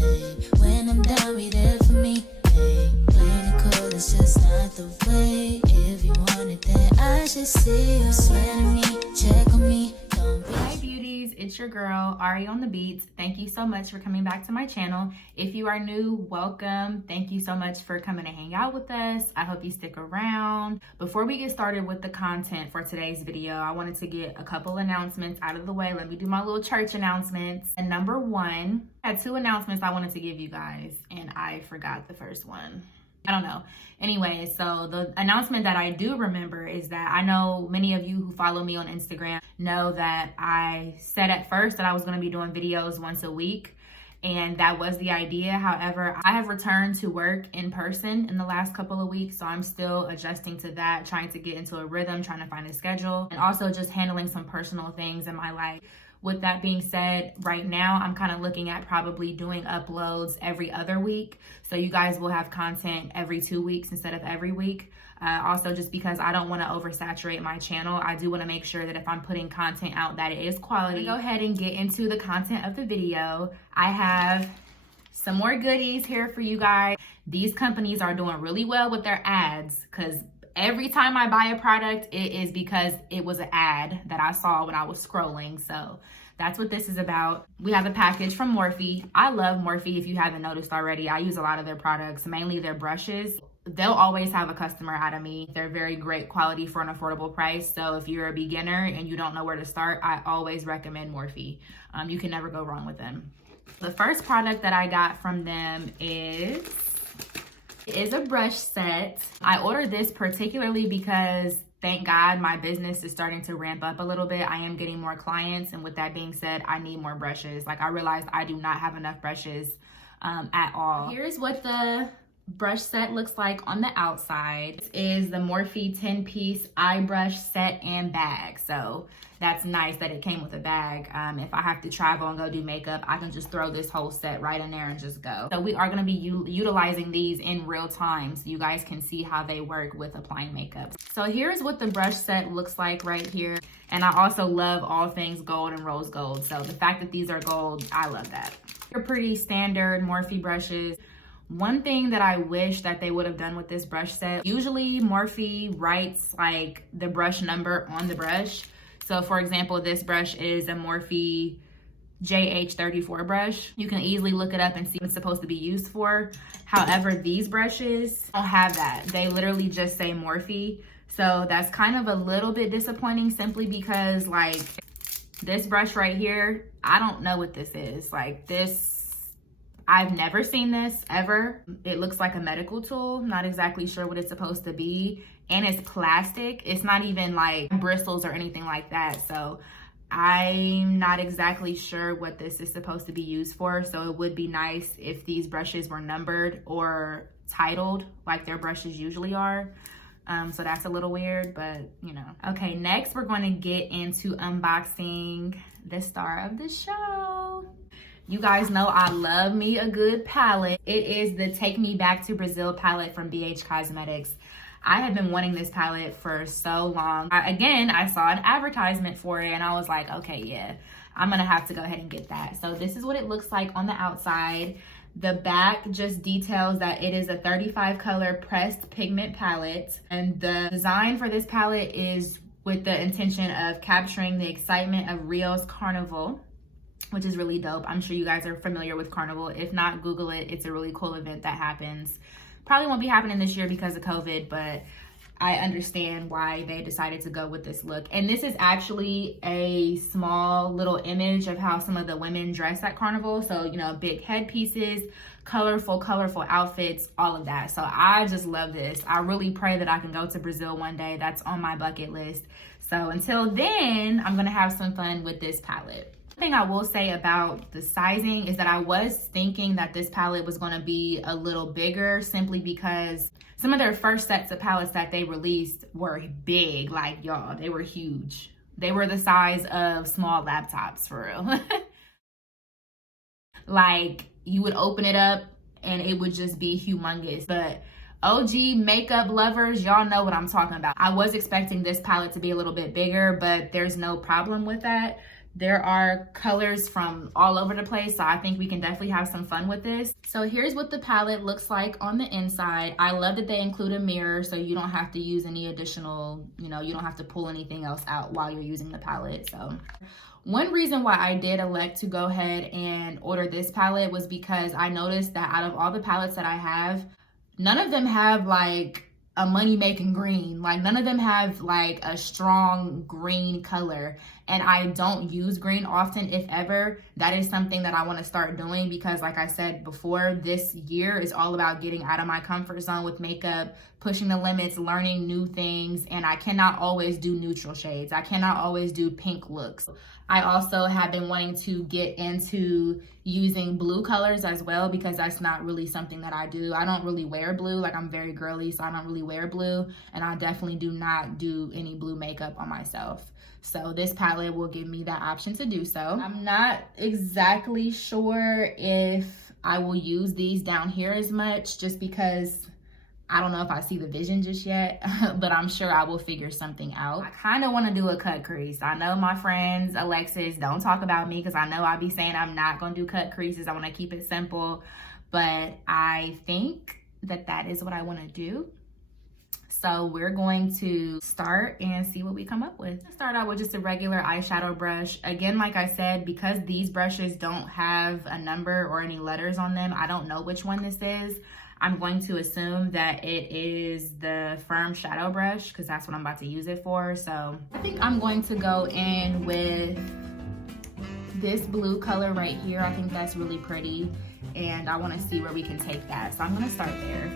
babe. When I'm down, be there for me, babe. Playing it cool, it's just not the way. If you want it, then I should see you. Swear to me, check on me. Don't be. Hi beauties, it's your girl Ari on the beats. Thank you so much for coming back to my channel. If you are new, welcome. Thank you so much for coming to hang out with us. I hope you stick around. Before we get started with the content for today's video, I wanted to get a couple announcements out of the way. Let me do my little church announcements. And number one, I had two announcements I wanted to give you guys and I forgot the first one. I don't know. Anyway, so the announcement that I do remember is that I know many of you who follow me on Instagram know that I said at first that I was going to be doing videos once a week, and that was the idea. However, I have returned to work in person in the last couple of weeks, so I'm still adjusting to that, trying to get into a rhythm, trying to find a schedule, and also just handling some personal things in my life. With that being said, right now, I'm kind of looking at probably doing uploads every other week. So you guys will have content every 2 weeks instead of every week. Also, just because I don't want to oversaturate my channel, I do want to make sure that if I'm putting content out, that it is quality. Go ahead and get into the content of the video. I have some more goodies here for you guys. These companies are doing really well with their ads because every time I buy a product, it is because it was an ad that I saw when I was scrolling. So that's what this is about. We have a package from Morphe. I love Morphe if you haven't noticed already. I use a lot of their products, mainly their brushes. They'll always have a customer out of me. They're very great quality for an affordable price. So if you're a beginner and you don't know where to start, I always recommend Morphe. You can never go wrong with them. The first product that I got from them is a brush set. I ordered this particularly because thank God my business is starting to ramp up a little bit. I am getting more clients, and with that being said, I need more brushes. Like, I realized I do not have enough brushes at all. Here's what the brush set looks like on the outside. This is the Morphe 10-piece eye brush set and bag. So that's nice that it came with a bag. If I have to travel and go do makeup, I can just throw this whole set right in there and just go. So we are gonna be utilizing these in real time so you guys can see how they work with applying makeup. So here's what the brush set looks like right here. And I also love all things gold and rose gold. So the fact that these are gold, I love that. They're pretty standard Morphe brushes. One thing that I wish that they would have done with this brush set, usually Morphe writes like the brush number on the brush. So for example, this brush is a Morphe JH34 brush. You can easily look it up and see what it's supposed to be used for. However, these brushes don't have that. They literally just say Morphe. So that's kind of a little bit disappointing simply because like this brush right here, I don't know what this is. Like this, I've never seen this ever. It looks like a medical tool. Not exactly sure what it's supposed to be. And it's plastic. It's not even like bristles or anything like that. So I'm not exactly sure what this is supposed to be used for. So it would be nice if these brushes were numbered or titled like their brushes usually are. So that's a little weird, but you know. Okay, next we're going to get into unboxing the star of the show. You guys know I love me a good palette. It is the Take Me Back to Brazil palette from ABH Cosmetics. I have been wanting this palette for so long. I saw an advertisement for it and I was like, okay, yeah, I'm gonna have to go ahead and get that. So this is what it looks like on the outside. The back just details that it is a 35 color pressed pigment palette. And the design for this palette is with the intention of capturing the excitement of Rio's Carnival, which is really dope. I'm sure you guys are familiar with Carnival. If not, Google it. It's a really cool event that happens. Probably won't be happening this year because of COVID, but I understand why they decided to go with this look. And this is actually a small little image of how some of the women dress at Carnival. So, you know, big headpieces, colorful outfits, all of that. So I just love this. I really pray that I can go to Brazil one day. That's on my bucket list. So until then, I'm gonna have some fun with this palette. Thing I will say about the sizing is that I was thinking that this palette was going to be a little bigger simply because some of their first sets of palettes that they released were big. Like, y'all, they were huge. They were the size of small laptops, for real. Like, you would open it up and it would just be humongous. But OG makeup lovers, y'all know what I'm talking about. I was expecting this palette to be a little bit bigger, but there's no problem with that. There are colors from all over the place, so I think we can definitely have some fun with this. So here's what the palette looks like on the inside. I love that they include a mirror, so you don't have to use any additional, you know, you don't have to pull anything else out while you're using the palette. So one reason why I did elect to go ahead and order this palette was because I noticed that out of all the palettes that I have, none of them have like a money-making green. Like none of them have like a strong green color, and I don't use green often, if ever. That is something that I want to start doing because, like I said before, this year is all about getting out of my comfort zone with makeup, pushing the limits, learning new things, and I cannot always do neutral shades. I cannot always do pink looks. I also have been wanting to get into using blue colors as well because that's not really something that I do. I don't really wear blue. Like, I'm very girly, so I don't really wear blue, and I definitely do not do any blue makeup on myself. So this palette will give me that option to do so. I'm not exactly sure if I will use these down here as much just because I don't know if I see the vision just yet, but I'm sure I will figure something out. I kind of want to do a cut crease. I know my friends, Alexis, don't talk about me because I know I be saying I'm not going to do cut creases. I want to keep it simple, but I think that that is what I want to do. So we're going to start and see what we come up with. Start out with just a regular eyeshadow brush. Again, like I said, because these brushes don't have a number or any letters on them, I don't know which one this is. I'm going to assume that it is the firm shadow brush because that's what I'm about to use it for. So I think I'm going to go in with this blue color right here. I think that's really pretty, and I want to see where we can take that. So I'm going to start there.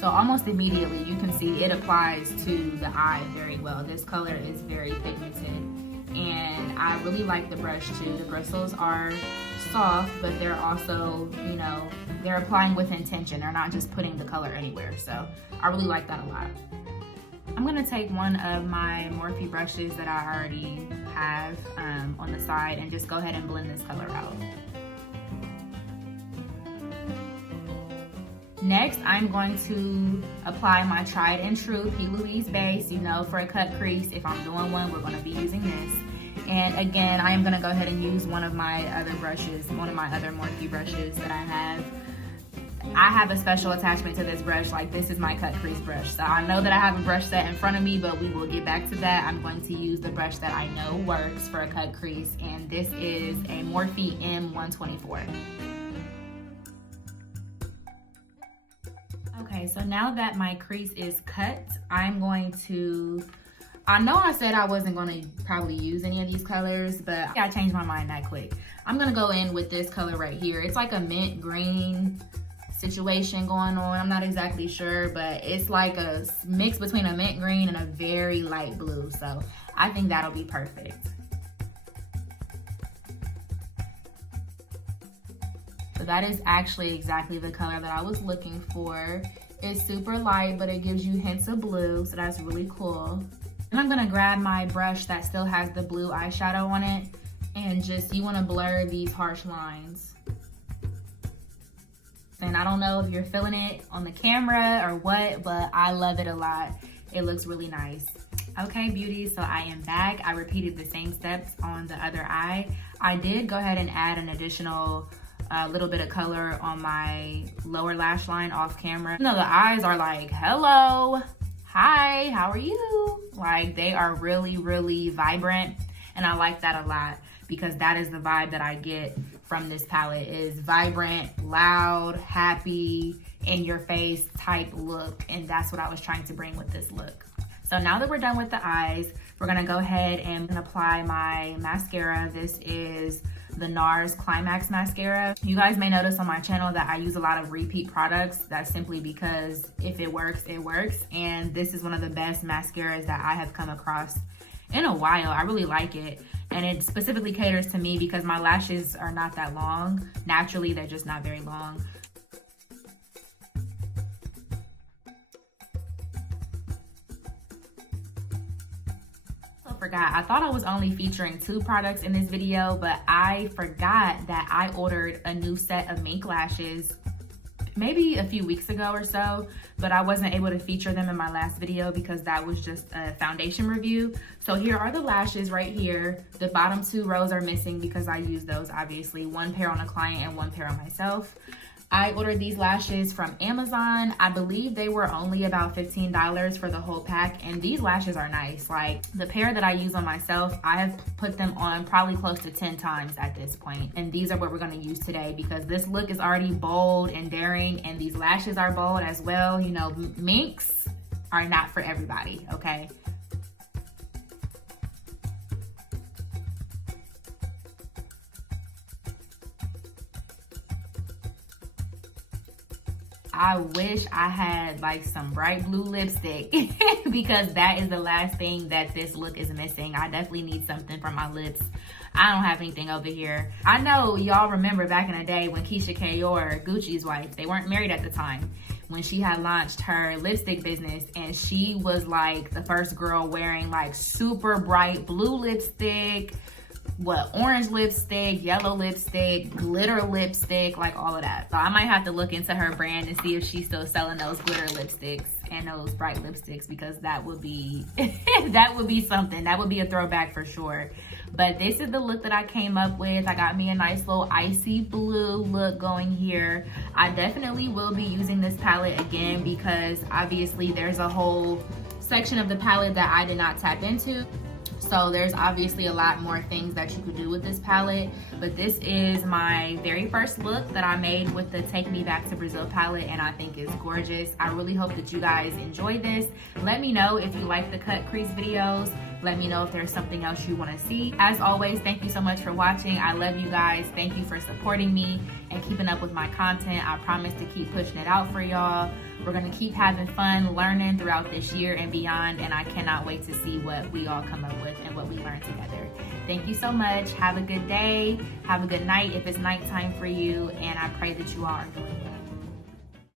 So almost immediately you can see it applies to the eye very well. This color is very pigmented, and I really like the brush too. The bristles are soft, but they're also, you know, they're applying with intention. They're not just putting the color anywhere. So I really like that a lot. I'm gonna take one of my Morphe brushes that I already have on the side and just go ahead and blend this color out. Next, I'm going to apply my tried and true P. Louise base. You know, for a cut crease, if I'm doing one, we're gonna be using this. And again, I am gonna go ahead and use one of my other brushes, one of my other Morphe brushes that I have. I have a special attachment to this brush. Like, this is my cut crease brush. So I know that I have a brush set in front of me, but we will get back to that. I'm going to use the brush that I know works for a cut crease, and this is a Morphe M124. Okay, so now that my crease is cut, I'm going to, I know I said I wasn't going to probably use any of these colors, but I changed my mind that quick. I'm going to go in with this color right here. It's like a mint green situation going on. I'm not exactly sure, but it's like a mix between a mint green and a very light blue. So I think that'll be perfect. So that is actually exactly the color that I was looking for. It's super light, but it gives you hints of blue, so that's really cool. And I'm gonna grab my brush that still has the blue eyeshadow on it, and just, you wanna blur these harsh lines. And I don't know if you're feeling it on the camera or what, but I love it a lot. It looks really nice. Okay, beauties, so I am back. I repeated the same steps on the other eye. I did go ahead and add an additional little bit of color on my lower lash line off camera. You know, the eyes are like, hello, hi, how are you? Like, they are really, really vibrant, and I like that a lot because that is the vibe that I get from this palette, is vibrant, loud, happy, in your face type look, and that's what I was trying to bring with this look. So now that we're done with the eyes, we're gonna go ahead and apply my mascara. This is the NARS Climax mascara. You guys may notice on my channel that I use a lot of repeat products. That's simply because if it works, it works. And this is one of the best mascaras that I have come across in a while. I really like it. And it specifically caters to me because my lashes are not that long. Naturally, they're just not very long. I thought I was only featuring 2 products in this video, but I forgot that I ordered a new set of mink lashes maybe a few weeks ago or so, but I wasn't able to feature them in my last video because that was just a foundation review. So here are the lashes right here. The bottom 2 rows are missing because I used those, obviously. 1 pair on a client and 1 pair on myself. I ordered these lashes from Amazon. I believe they were only about $15 for the whole pack, and these lashes are nice. Like, the pair that I use on myself, I have put them on probably close to 10 times at this point. And these are what we're gonna use today because this look is already bold and daring, and these lashes are bold as well. You know, minks are not for everybody, okay? I wish I had like some bright blue lipstick because that is the last thing that this look is missing. I definitely need something for my lips. I don't have anything over here. I know y'all remember back in the day when Keisha Kayor, Gucci's wife, they weren't married at the time, when she had launched her lipstick business, and she was like the first girl wearing like super bright blue lipstick, orange lipstick, yellow lipstick, glitter lipstick, like all of that. So I might have to look into her brand and see if she's still selling those glitter lipsticks and those bright lipsticks, because that would be that would be something. That would be a throwback for sure. But this is the look that I came up with. I got me a nice little icy blue look going here. I definitely will be using this palette again because obviously there's a whole section of the palette that I did not tap into. So there's obviously a lot more things that you could do with this palette, but this is my very first look that I made with the Take Me Back to Brazil palette, and I think it's gorgeous. I really hope that you guys enjoy this. Let me know if you like the cut crease videos. Let me know if there's something else you want to see. As always, thank you so much for watching. I love you guys. Thank you for supporting me and keeping up with my content. I promise to keep pushing it out for y'all. We're going to keep having fun learning throughout this year and beyond, and I cannot wait to see what we all come up with and what we learn together. Thank you so much. Have a good day. Have a good night if it's nighttime for you, and I pray that you all are doing